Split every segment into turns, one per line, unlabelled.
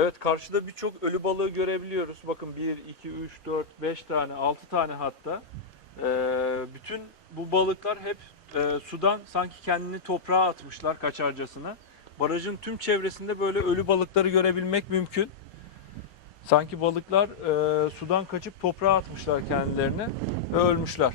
Evet karşıda birçok ölü balığı görebiliyoruz. Bakın 1, 2, 3, 4, 5 tane, 6 tane hatta. Ee, bütün bu balıklar hep e, sudan sanki kendini toprağa atmışlar kaçarcasına. Barajın tüm çevresinde böyle ölü balıkları görebilmek mümkün. Sanki balıklar e, sudan kaçıp toprağa atmışlar kendilerini ve ölmüşler.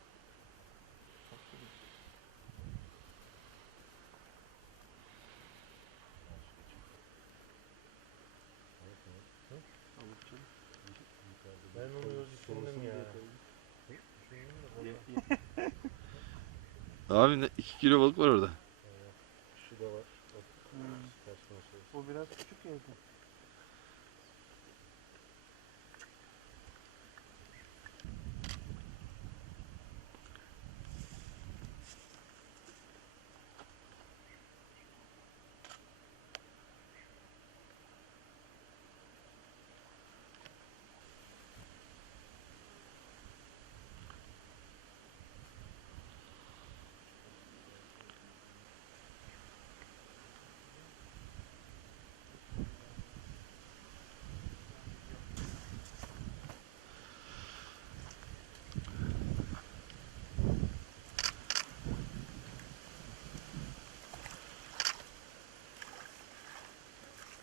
Ben onu düşündüm ya.
Abi ne, 2 kilo balık var orada.
Şu da var. Bak, Başkan şey.
O biraz küçük yedi.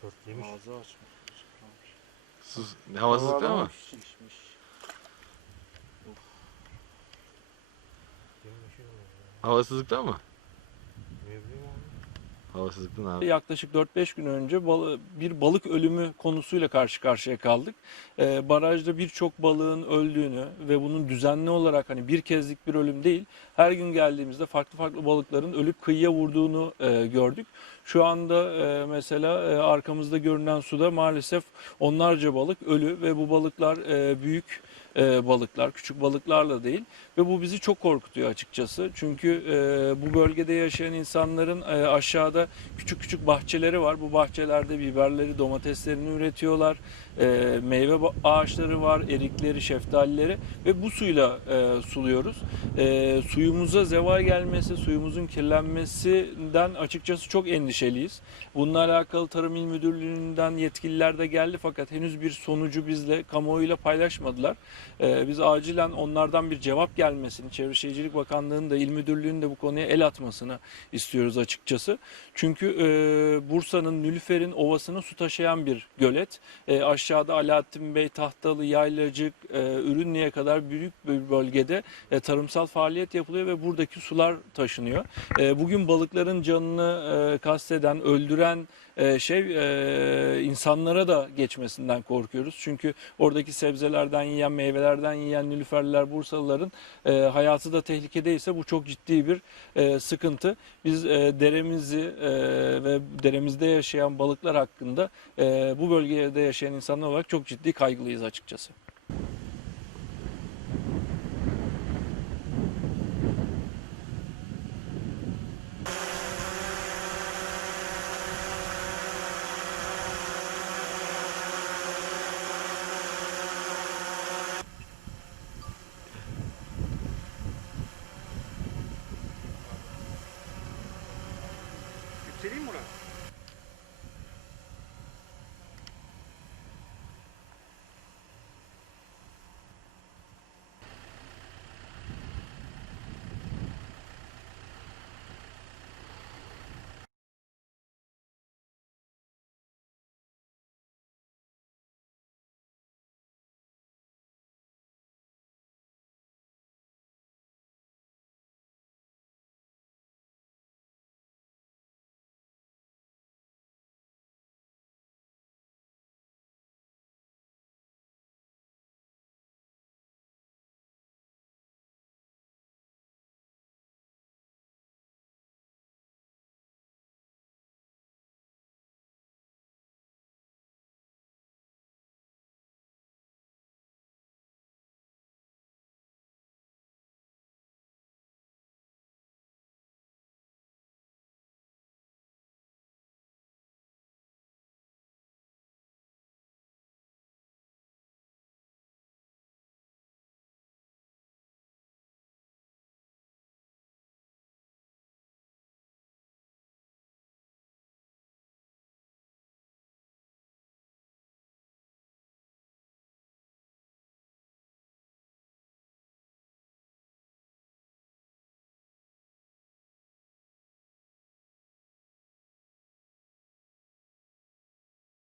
Dört yemiş.
Ağzı açmış.
Sus, havasızlıkta ama.
Şişmiş.
Yemiş ya.
Havasızlıkta mı?
Ne bileyim.
Havasızlıktan abi.
Yaklaşık 4-5 gün önce bal- bir balık ölümü konusuyla karşı karşıya kaldık. Ee, barajda birçok balığın öldüğünü ve bunun düzenli olarak hani bir kezlik bir ölüm değil, her gün geldiğimizde farklı farklı balıkların ölüp kıyıya vurduğunu e, gördük. Şu anda e, mesela e, arkamızda görünen suda maalesef onlarca balık ölü ve bu balıklar e, büyük e, balıklar, küçük balıklarla değil ve bu bizi çok korkutuyor açıkçası. Çünkü e, bu bölgede yaşayan insanların e, aşağıda küçük küçük bahçeleri var. Bu bahçelerde biberleri, domateslerini üretiyorlar. E, meyve ağaçları var, erikleri, şeftalileri ve bu suyla e, suluyoruz. E, suyumuza zeval gelmesi, suyumuzun kirlenmesinden açıkçası çok endişeliyiz. Bununla alakalı Tarım İl Müdürlüğü'nden yetkililer de geldi fakat henüz bir sonucu bizle, kamuoyuyla paylaşmadılar. Ee, biz acilen onlardan bir cevap gelmesini, Çevre Şehircilik Bakanlığı'nın da İl Müdürlüğü'nün de bu konuya el atmasını istiyoruz açıkçası. Çünkü e, Bursa'nın Nülüfer'in ovasına su taşıyan bir gölet. E, aşağıda Alaaddin Bey, Tahtalı, Yaylacık, e, Ürünlü'ye kadar büyük bir bölgede e, tarımsal faaliyet yapılıyor ve buradaki sular taşınıyor. E, bugün balıkların canını e, kasteden, öldüren e, şey e, insanlara da geçmesinden korkuyoruz. Çünkü oradaki sebzelerden yiyen, meyvelerden yiyen Nilüferliler, Bursalıların e, hayatı da tehlikedeyse bu çok ciddi bir e, sıkıntı. Biz e, deremizi e, ve deremizde yaşayan balıklar hakkında e, bu bölgede yaşayan insanlar olarak çok ciddi kaygılıyız açıkçası.